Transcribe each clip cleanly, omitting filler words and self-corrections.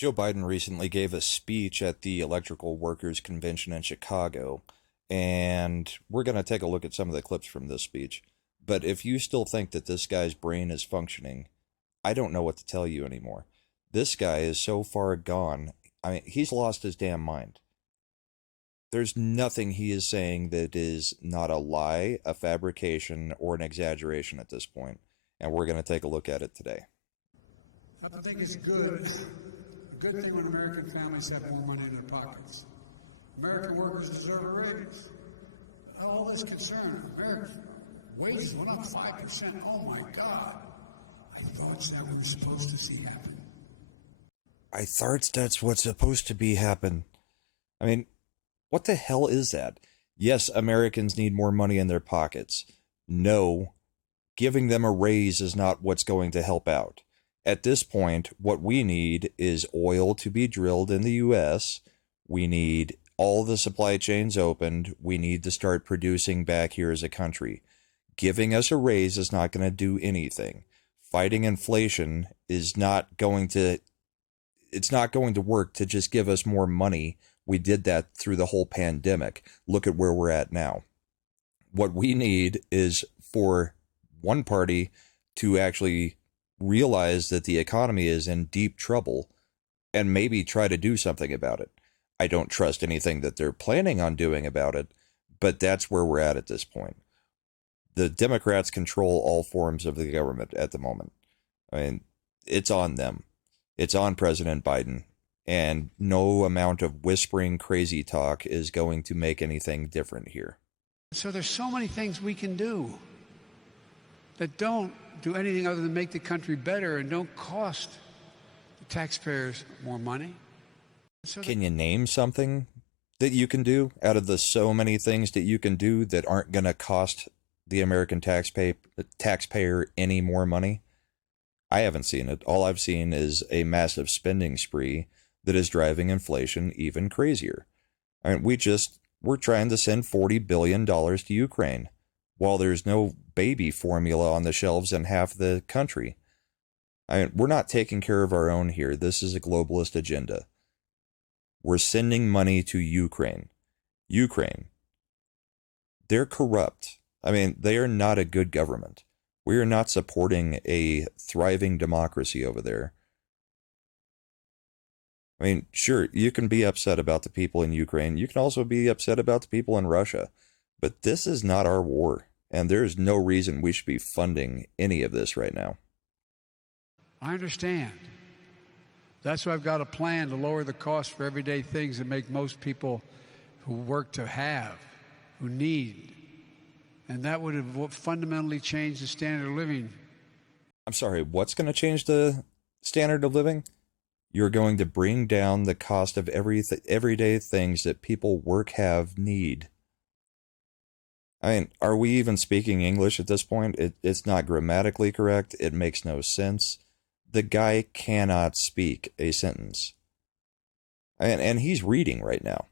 Joe Biden recently gave a speech at the Electrical Workers Convention in Chicago, and we're going to take a look at some of the clips from this speech. But if you still think that this guy's brain is functioning, I don't know what to tell you anymore. This guy is so far gone. I mean, he's lost his damn mind. There's nothing he is saying that is not a lie, a fabrication, or an exaggeration at this point, and we're going to take a look at it today. I think it's good. A good thing when American families have more money in their pockets. American workers deserve a raise. All this concern, American wages went up 5%. Oh my God. I thought that we were supposed to see happen. I thought that's what's supposed to be happen. I mean, what the hell is that? Yes, Americans need more money in their pockets. No, giving them a raise is not what's going to help out. At this point, what we need is oil to be drilled in the U.S. We need all the supply chains opened. We need to start producing back here as a country. Giving us a raise is not going to do anything. Fighting inflation is not going to it's not going to work to just give us more money. We did that through the whole pandemic. Look at where we're at now. What we need is for one party to actually realize that the economy is in deep trouble and maybe try to do something about it. I don't trust anything that they're planning on doing about it, but that's where we're at this point. The Democrats control all forms of the government at the moment. I mean, it's on them. It's on President Biden, and no amount of whispering crazy talk is going to make anything different here. So there's so many things we can do that don't do anything other than make the country better and don't cost the taxpayers more money. Can you name something that you can do out of the so many things that you can do that aren't going to cost the American taxpayer any more money? I haven't seen it. All I've seen is a massive spending spree that is driving inflation even crazier. I mean, we're trying to send $40 billion to Ukraine while there's no baby formula on the shelves in half the country. I mean, we're not taking care of our own here. This is a globalist agenda. We're sending money to Ukraine. Ukraine. They're corrupt. I mean, they are not a good government. We are not supporting a thriving democracy over there. I mean, sure, you can be upset about the people in Ukraine. You can also be upset about the people in Russia. But this is not our war, and there's no reason we should be funding any of this right now. I understand. That's why I've got a plan to lower the cost for everyday things that make most people who work to have, who need. And that would have fundamentally changed the standard of living. I'm sorry, what's going to change the standard of living? You're going to bring down the cost of everyday things that people work, have, need. I mean, are we even speaking English at this point? It's not grammatically correct. It makes no sense. The guy cannot speak a sentence. And he's reading right now.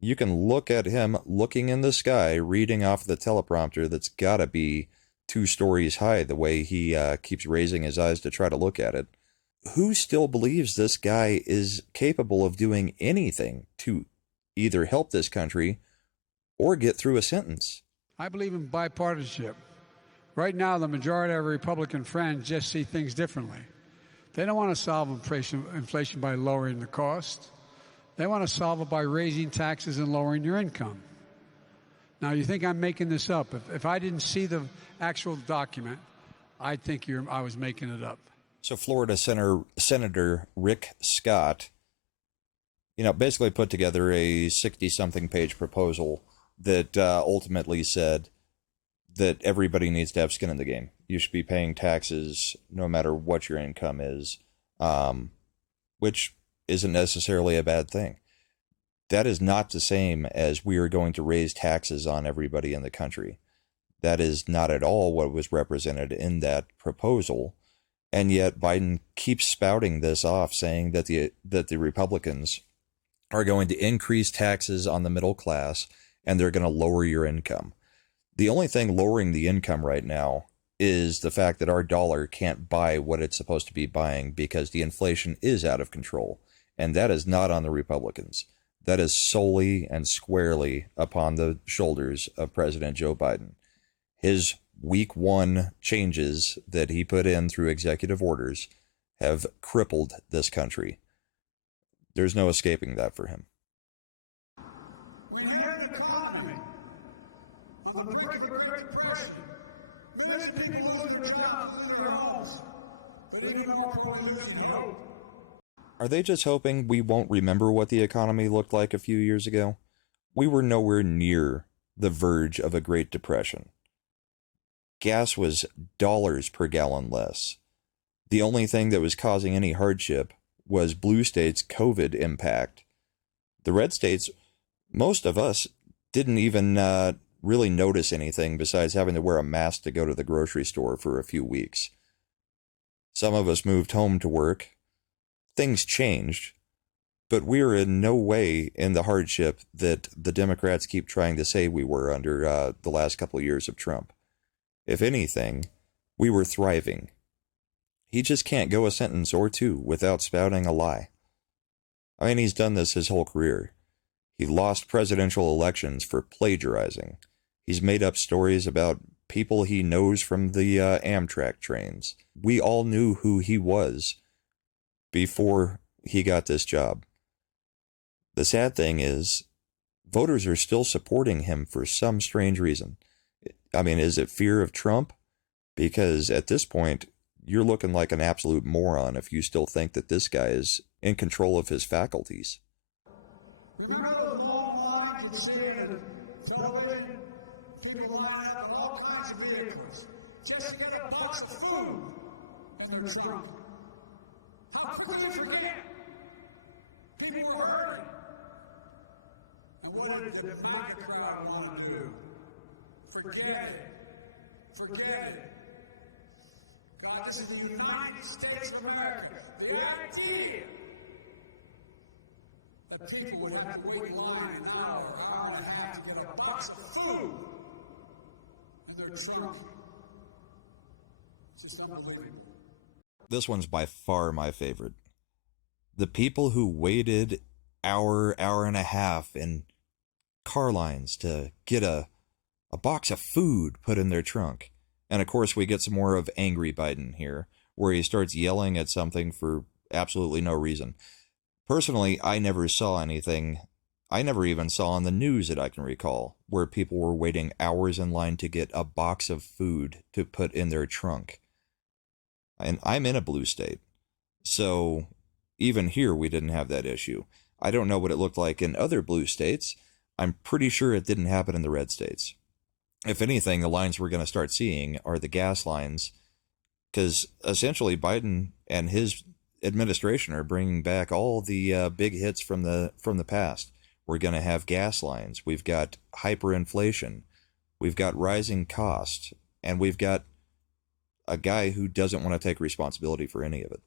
You can look at him looking in the sky, reading off the teleprompter that's got to be 2 stories high, the way he keeps raising his eyes to try to look at it. Who still believes this guy is capable of doing anything to either help this country or get through a sentence? I believe in bipartisanship. Right now, the majority of our Republican friends just see things differently. They don't want to solve inflation by lowering the cost. They want to solve it by raising taxes and lowering your income. Now, you think I'm making this up. If I didn't see the actual document, I'd think I was making it up. So Florida Senator Rick Scott, basically put together a 60-something page proposal that ultimately said that everybody needs to have skin in the game. You should be paying taxes no matter what your income is, which isn't necessarily a bad thing. That is not the same as we are going to raise taxes on everybody in the country. That is not at all what was represented in that proposal. And yet Biden keeps spouting this off, saying that the Republicans are going to increase taxes on the middle class and they're going to lower your income. The only thing lowering the income right now is the fact that our dollar can't buy what it's supposed to be buying because the inflation is out of control. And that is not on the Republicans. That is solely and squarely upon the shoulders of President Joe Biden. His week one changes that he put in through executive orders have crippled this country. There's no escaping that for him. We inherited an economy on the brink of a Great Depression. Millions of people losing their jobs, losing their homes. But even more importantly, losing hope. Are they just hoping we won't remember what the economy looked like a few years ago? We were nowhere near the verge of a Great Depression. Gas was dollars per gallon less. The only thing that was causing any hardship was blue states' COVID impact. The red states, most of us didn't even really notice anything besides having to wear a mask to go to the grocery store for a few weeks. Some of us moved home to work. Things changed, but we are in no way in the hardship that the Democrats keep trying to say we were under the last couple of years of Trump. If anything, we were thriving. He just can't go a sentence or two without spouting a lie. I mean, he's done this his whole career. He lost presidential elections for plagiarizing. He's made up stories about people he knows from the Amtrak trains. We all knew who he was before he got this job. The sad thing is, voters are still supporting him for some strange reason. I mean, is it fear of Trump? Because at this point, you're looking like an absolute moron if you still think that this guy is in control of his faculties. Remember those long lines you see in the television? People lining up with all kinds of vehicles just to get a box of food, and they're drunk. How could we forget? People were hurting. And what is it the MAGA crowd want to do? Forget it. Forget it. God says in the United States of America, the idea that people would have to wait in line an hour and a half to get a box of food, and they're drunk. It's just unbelievable. This one's by far my favorite. The people who waited hour and a half in car lines to get a box of food put in their trunk. And of course, we get some more of angry Biden here, where he starts yelling at something for absolutely no reason. Personally, I never saw anything. I never even saw on the news that I can recall where people were waiting hours in line to get a box of food to put in their trunk. And I'm in a blue state, so even here we didn't have that issue. I don't know what it looked like in other blue states. I'm pretty sure it didn't happen in the red states. If anything, the lines we're going to start seeing are the gas lines, because essentially Biden and his administration are bringing back all the big hits from the past. We're going to have gas lines. We've got hyperinflation. We've got rising costs, and we've got a guy who doesn't want to take responsibility for any of it.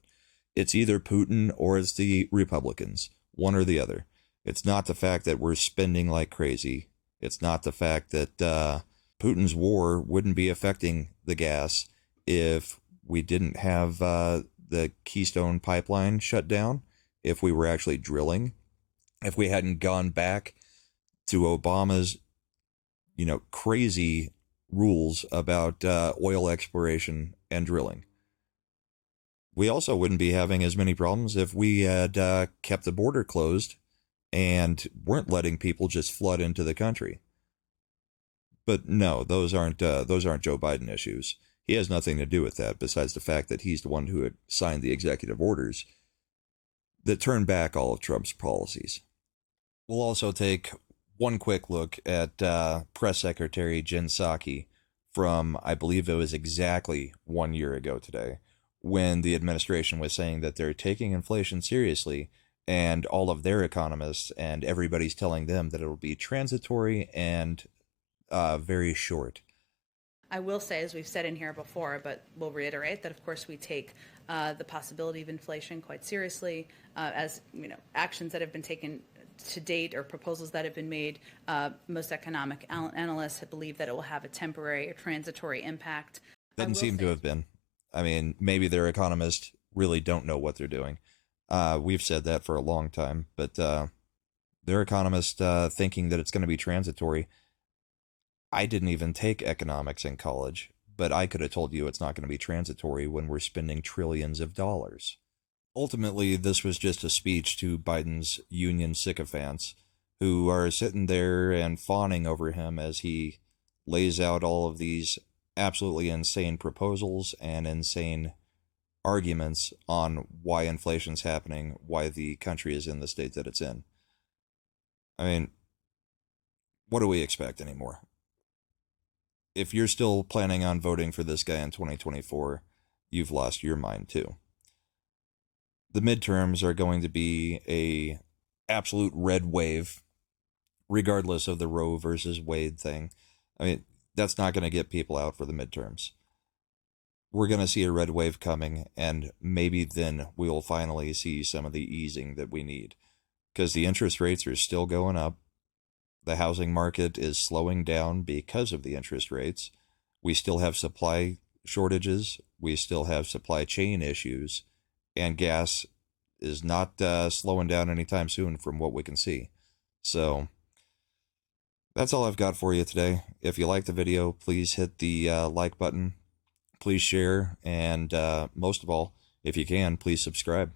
It's either Putin or it's the Republicans, one or the other. It's not the fact that we're spending like crazy. It's not the fact that Putin's war wouldn't be affecting the gas if we didn't have the Keystone pipeline shut down, if we were actually drilling, if we hadn't gone back to Obama's, crazy rules about oil exploration and drilling. We also wouldn't be having as many problems if we had kept the border closed and weren't letting people just flood into the country. But no, those aren't Joe Biden issues. He has nothing to do with that, besides the fact that he's the one who had signed the executive orders that turned back all of Trump's policies. We'll also take one quick look at Press Secretary Jen Psaki from, I believe it was exactly 1 year ago today, when the administration was saying that they're taking inflation seriously, and all of their economists and everybody's telling them that it'll be transitory and very short. I will say, as we've said in here before, but we'll reiterate that, of course, we take the possibility of inflation quite seriously. As actions that have been taken to date or proposals that have been made, most economic analysts believe that it will have a temporary or transitory impact. Doesn't seem to have been. I mean, maybe their economists really don't know what they're doing. We've said that for a long time, but their economists thinking that it's going to be transitory. I didn't even take economics in college, but I could have told you it's not going to be transitory when we're spending trillions of dollars. Ultimately, this was just a speech to Biden's union sycophants who are sitting there and fawning over him as he lays out all of these absolutely insane proposals and insane arguments on why inflation's happening, why the country is in the state that it's in. I mean, what do we expect anymore? If you're still planning on voting for this guy in 2024, you've lost your mind too. The midterms are going to be a absolute red wave, regardless of the Roe versus Wade thing. I mean, that's not going to get people out for the midterms. We're going to see a red wave coming, and maybe then we'll finally see some of the easing that we need. Because the interest rates are still going up. The housing market is slowing down because of the interest rates. We still have supply shortages. We still have supply chain issues. And gas is not slowing down anytime soon from what we can see. So that's all I've got for you today. If you like the video, please hit the like button. Please share. And most of all, if you can, please subscribe.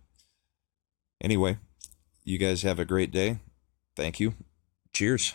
Anyway, you guys have a great day. Thank you. Cheers.